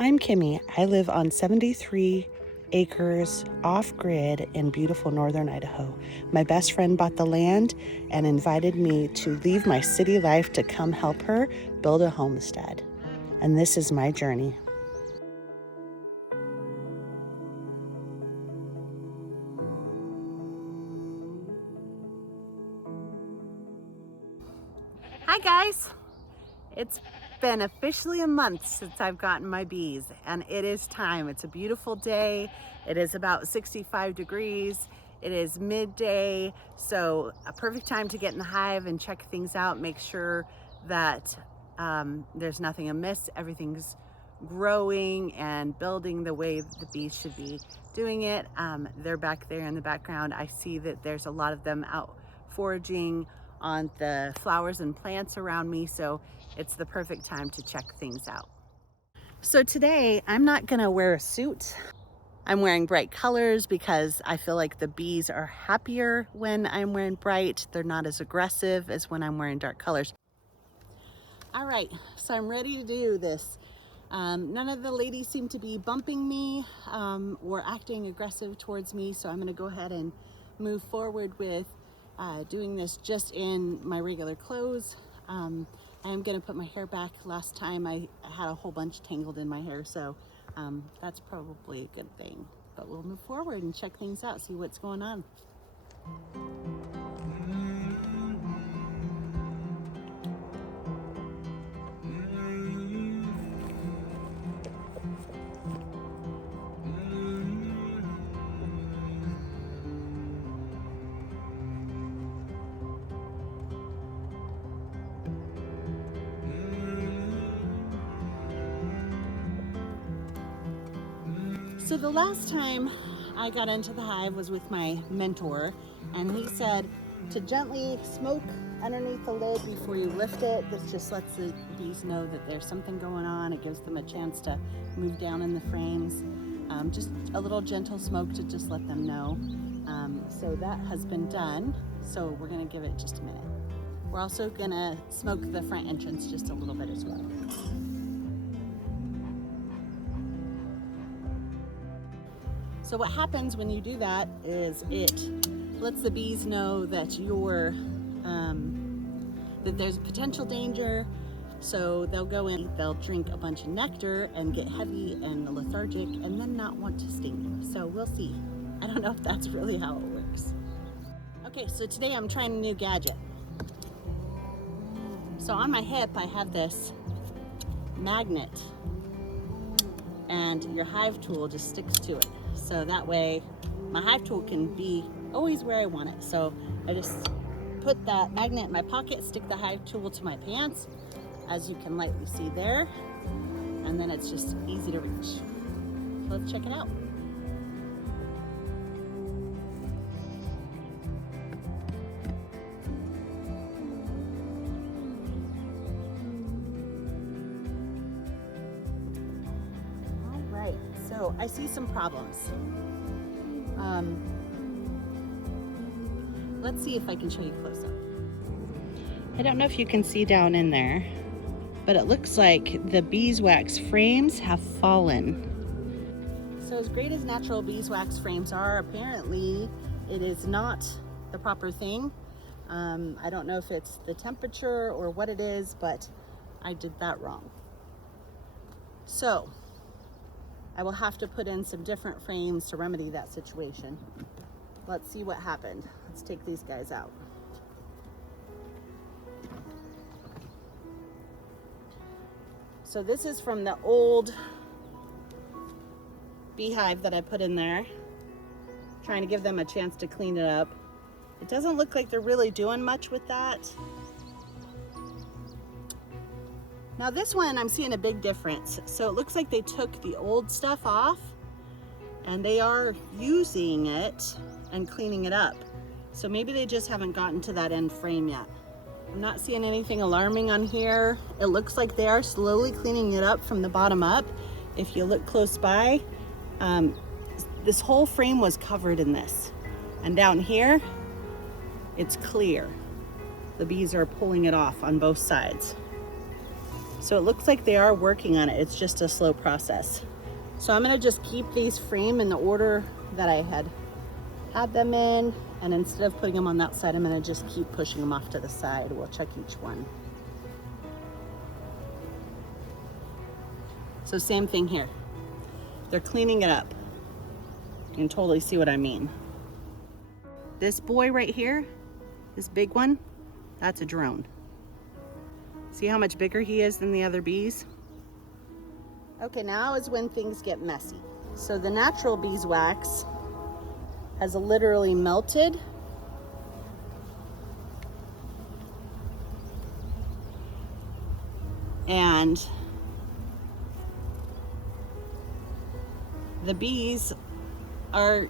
I'm Kimmie. I live on 73 acres off-grid in beautiful Northern Idaho. My best friend bought the land and invited me to leave my city life to come help her build a homestead. And this is my journey. Hi guys! It's been officially a month since I've gotten my bees, and it is time. It's a beautiful day. It is about 65 degrees. It is midday, so a perfect time to get in the hive and check things out, make sure that there's nothing amiss, everything's growing and building the way the bees should be doing it. They're back there in the background. I see that there's a lot of them out foraging on the flowers and plants around me, so it's the perfect time to check things out. So today I'm not gonna wear a suit. I'm wearing bright colors because I feel like the bees are happier when I'm wearing bright. They're not as aggressive as when I'm wearing dark colors. All right, so I'm ready to do this. None of the ladies seem to be bumping me or acting aggressive towards me, so I'm gonna go ahead and move forward with doing this just in my regular clothes. I'm gonna put my hair back. Last time I had a whole bunch tangled in my hair, so that's probably a good thing. But we'll move forward and check things out, see what's going on. So the last time I got into the hive was with my mentor, and he said to gently smoke underneath the lid before you lift it. This just lets the bees know that there's something going on. It gives them a chance to move down in the frames. Just a little gentle smoke to just let them know. So that has been done. So we're gonna give it just a minute. We're also gonna smoke the front entrance just a little bit as well. So what happens when you do that is it lets the bees know that that there's potential danger. So they'll go in, they'll drink a bunch of nectar and get heavy and lethargic and then not want to sting you. So we'll see. I don't know if that's really how it works. Okay, so today I'm trying a new gadget. So on my hip I have this magnet, and your hive tool just sticks to it. So that way my hive tool can be always where I want it. So I just put that magnet in my pocket, stick the hive tool to my pants, as you can lightly see there, and then it's just easy to reach. So let's check it out. So I see some problems. Let's see if I can show you close up. I don't know if you can see down in there, but it looks like the beeswax frames have fallen. So as great as natural beeswax frames are, apparently it is not the proper thing. I don't know if it's the temperature or what it is, but I did that wrong. So I will have to put in some different frames to remedy that situation. Let's see what happened. Let's take these guys out. So this is from the old beehive that I put in there, trying to give them a chance to clean it up. It doesn't look like they're really doing much with that. Now this one, I'm seeing a big difference. So it looks like they took the old stuff off and they are using it and cleaning it up. So maybe they just haven't gotten to that end frame yet. I'm not seeing anything alarming on here. It looks like they are slowly cleaning it up from the bottom up. If you look close by, this whole frame was covered in this. And down here, it's clear. The bees are pulling it off on both sides. So it looks like they are working on it. It's just a slow process. So I'm gonna just keep these frame in the order that I had them in, and instead of putting them on that side, I'm gonna just keep pushing them off to the side. We'll check each one. So same thing here. They're cleaning it up. You can totally see what I mean. This boy right here, this big one, that's a drone. See how much bigger he is than the other bees? Okay, now is when things get messy. So the natural beeswax has literally melted. And the bees are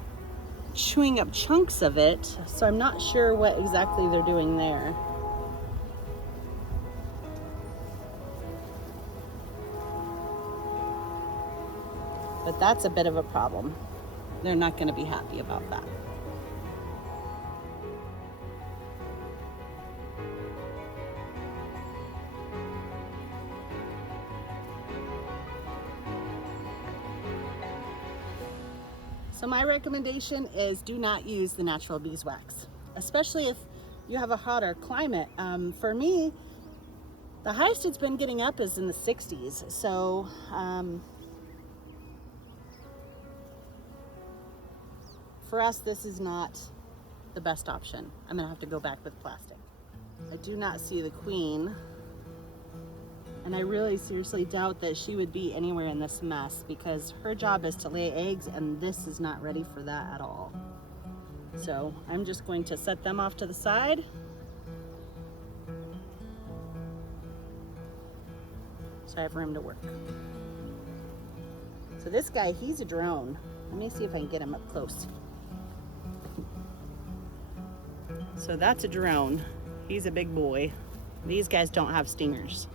chewing up chunks of it, so I'm not sure what exactly they're doing there. But that's a bit of a problem. They're not going to be happy about that. So my recommendation is do not use the natural beeswax, especially if you have a hotter climate. For me, the highest it's been getting up is in the 60s. So for us, this is not the best option. I'm gonna have to go back with plastic. I do not see the queen, and I really seriously doubt that she would be anywhere in this mess because her job is to lay eggs, and this is not ready for that at all. So I'm just going to set them off to the side. So I have room to work. So this guy, he's a drone. Let me see if I can get him up close. So that's a drone. He's a big boy. These guys don't have stingers.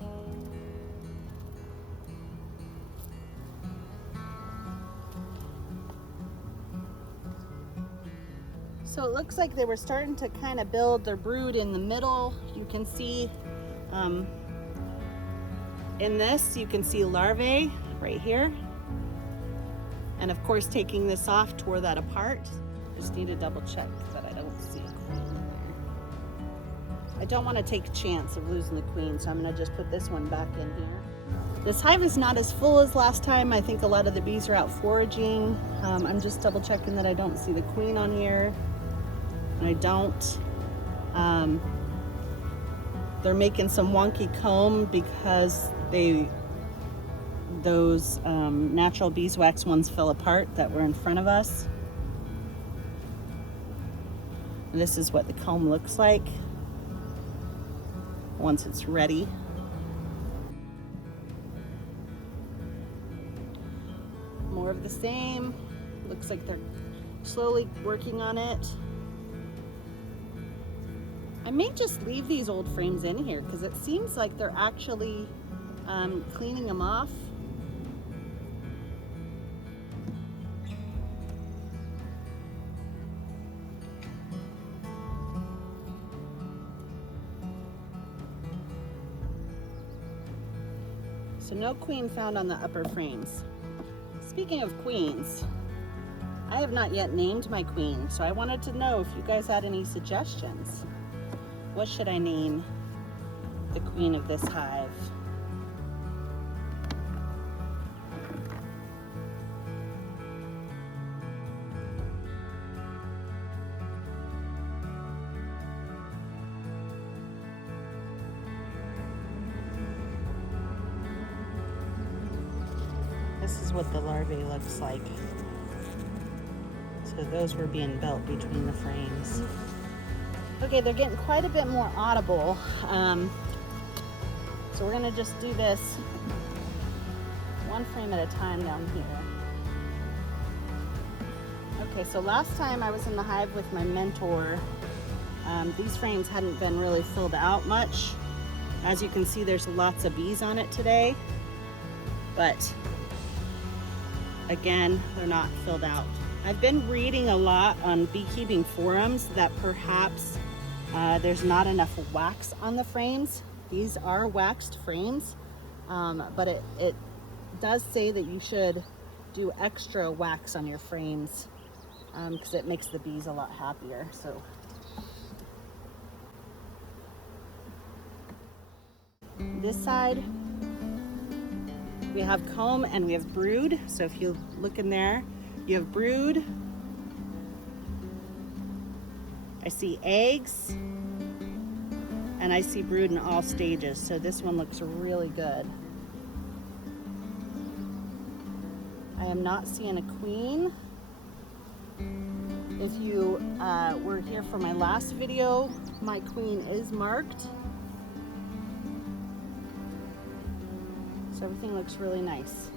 So it looks like they were starting to kind of build their brood in the middle. You can see in this, you can see larvae right here. And of course, taking this off tore that apart. Just need to double check that I don't see a queen there. I don't want to take a chance of losing the queen, so I'm going to just put this one back in here. This hive is not as full as last time. I think a lot of the bees are out foraging. I'm just double checking that I don't see the queen on here. And I don't. They're making some wonky comb because those natural beeswax ones fell apart that were in front of us. And this is what the comb looks like once it's ready. More of the same. Looks like they're slowly working on it. I may just leave these old frames in here because it seems like they're actually cleaning them off. So no queen found on the upper frames. Speaking of queens, I have not yet named my queen, so I wanted to know if you guys had any suggestions. What should I name the queen of this hive? This is what the larvae looks like. So those were being built between the frames. Okay, they're getting quite a bit more audible. So we're gonna just do this one frame at a time down here. Okay, so last time I was in the hive with my mentor, these frames hadn't been really filled out much. As you can see, there's lots of bees on it today, but again, they're not filled out. I've been reading a lot on beekeeping forums that perhaps there's not enough wax on the frames. These are waxed frames, but it does say that you should do extra wax on your frames because it makes the bees a lot happier. So this side we have comb and we have brood. So if you look in there, you have brood. I see eggs and I see brood in all stages. So this one looks really good. I am not seeing a queen. If you were here for my last video, my queen is marked. So everything looks really nice.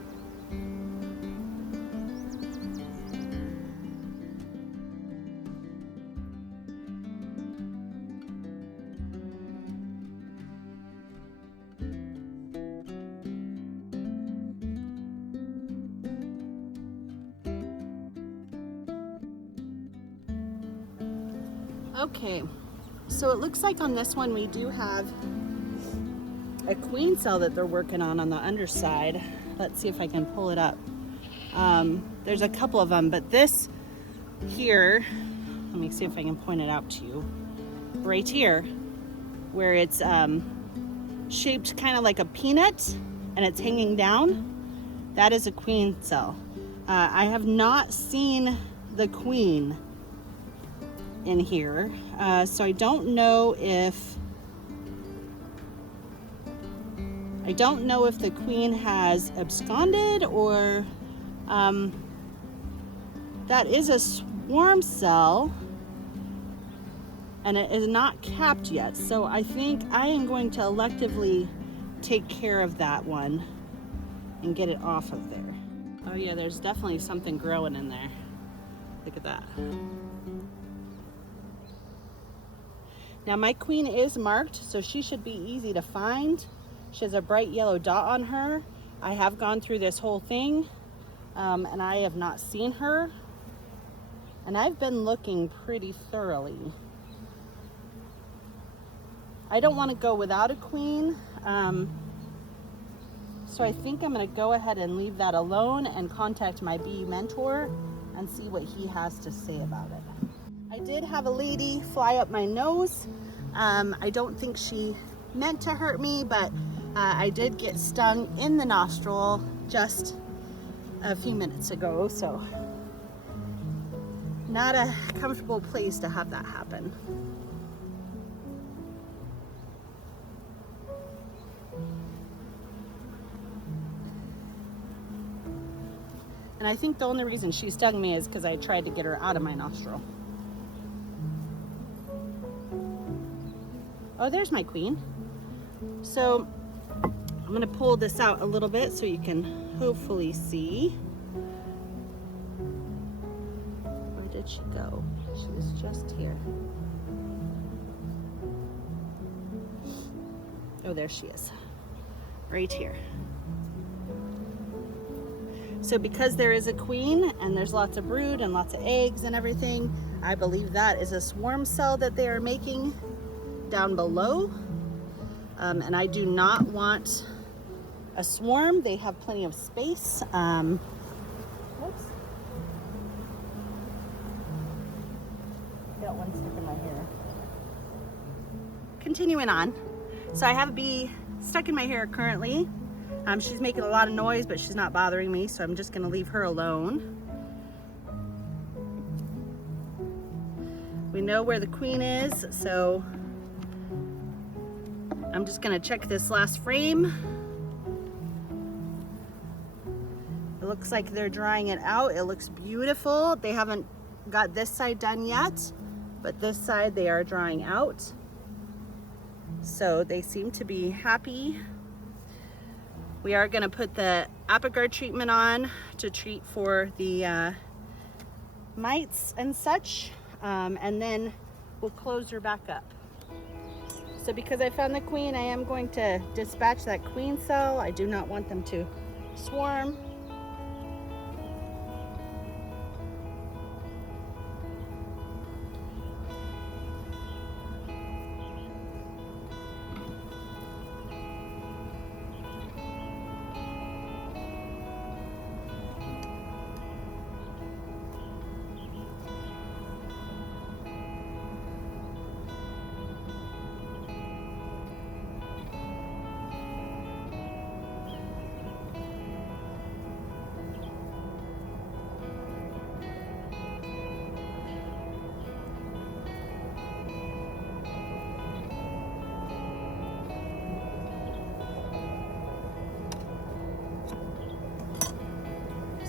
Okay, so it looks like on this one we do have a queen cell that they're working on the underside. Let's see if I can pull it up. There's a couple of them, but this here, let me see if I can point it out to you. Right here, where it's shaped kind of like a peanut and it's hanging down, that is a queen cell. I have not seen the queen in here, so I don't know if the queen has absconded or that is a swarm cell and it is not capped yet. So I think I am going to electively take care of that one and get it off of there. Oh yeah, there's definitely something growing in there. Look at that. Now my queen is marked, so she should be easy to find. She has a bright yellow dot on her. I have gone through this whole thing and I have not seen her. And I've been looking pretty thoroughly. I don't want to go without a queen. So I think I'm going to go ahead and leave that alone and contact my bee mentor and see what he has to say about it. I did have a lady fly up my nose. I don't think she meant to hurt me, but I did get stung in the nostril just a few minutes ago, so not a comfortable place to have that happen. And I think the only reason she stung me is because I tried to get her out of my nostril. Oh, there's my queen. So I'm going to pull this out a little bit so you can hopefully see. Where did she go? She was just here. Oh, there she is. Right here. So because there is a queen and there's lots of brood and lots of eggs and everything, I believe that is a swarm cell that they are making down below. And I do not want a swarm. They have plenty of space. Whoops. Got one stuck in my hair. Continuing on. So I have a bee stuck in my hair currently. She's making a lot of noise, but she's not bothering me, so I'm just gonna leave her alone. We know where the queen is, so I'm just gonna check this last frame. It looks like they're drying it out. It looks beautiful. They haven't got this side done yet, but this side they are drying out. So they seem to be happy. We are gonna put the Apogard treatment on to treat for the mites and such, and then we'll close her back up. So because I found the queen, I am going to dispatch that queen cell. I do not want them to swarm.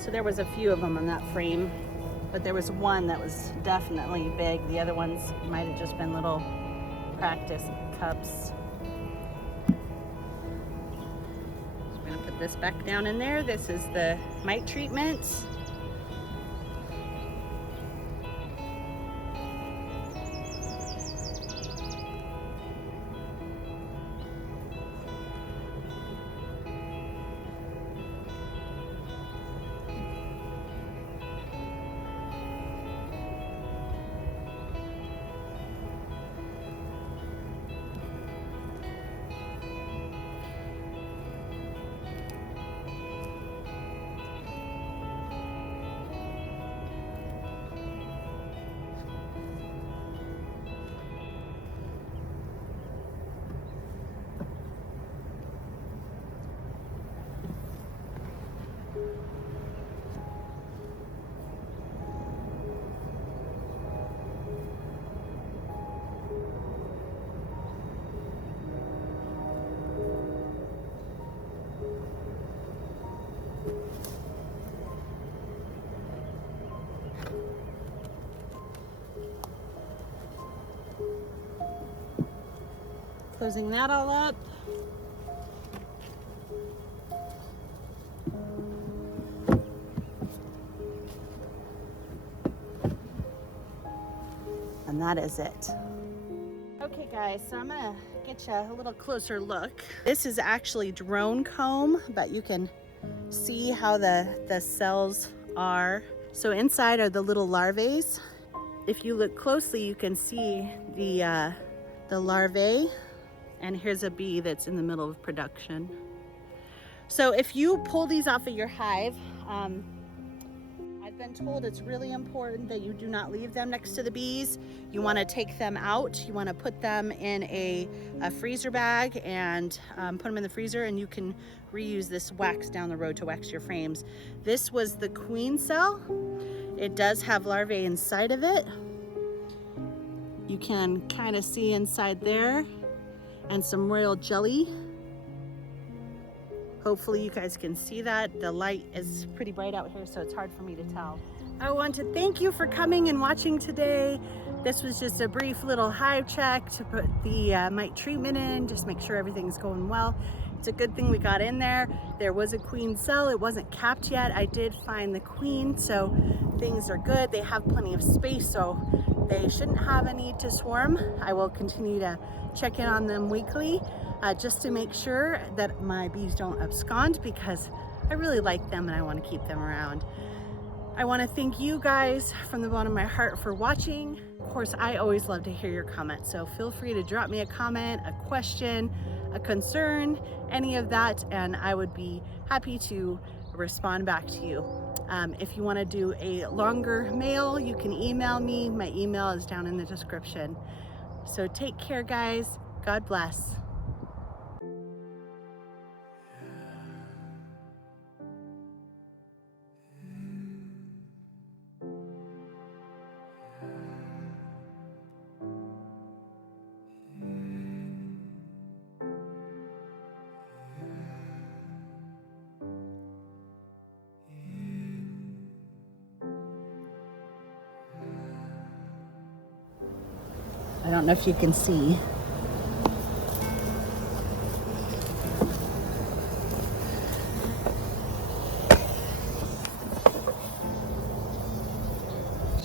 So there was a few of them on that frame, but there was one that was definitely big. The other ones might have just been little practice cups. So we're gonna put this back down in there. This is the mite treatment. Closing that all up. And that is it. Okay guys, so I'm gonna get you a little closer look. This is actually drone comb, but you can see how the cells are. So inside are the little larvae. If you look closely, you can see the larvae. And here's a bee that's in the middle of production. So if you pull these off of your hive, I've been told it's really important that you do not leave them next to the bees. You want to take them out. You want to put them in a freezer bag and put them in the freezer, and you can reuse this wax down the road to wax your frames. This was the queen cell. It does have larvae inside of it. You can kind of see inside there, and some royal jelly. Hopefully you guys can see that. The light is pretty bright out here, so it's hard for me to tell. I want to thank you for coming and watching today. This was just a brief little hive check to put the mite treatment in, just make sure everything's going well. It's a good thing we got in there. There was a queen cell. It wasn't capped yet. I did find the queen, so things are good. They have plenty of space, so they shouldn't have a need to swarm. I will continue to check in on them weekly just to make sure that my bees don't abscond, because I really like them and I want to keep them around. I want to thank you guys from the bottom of my heart for watching. Of course, I always love to hear your comments, so feel free to drop me a comment, a question, a concern, any of that, and I would be happy to respond back to you. If you want to do a longer mail, you can email me. My email is down in the description. So take care, guys. God bless. I don't know if you can see.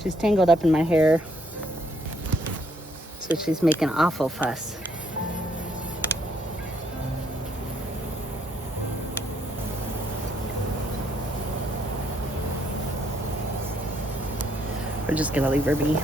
She's tangled up in my hair, so she's making an awful fuss. We're just gonna leave her be.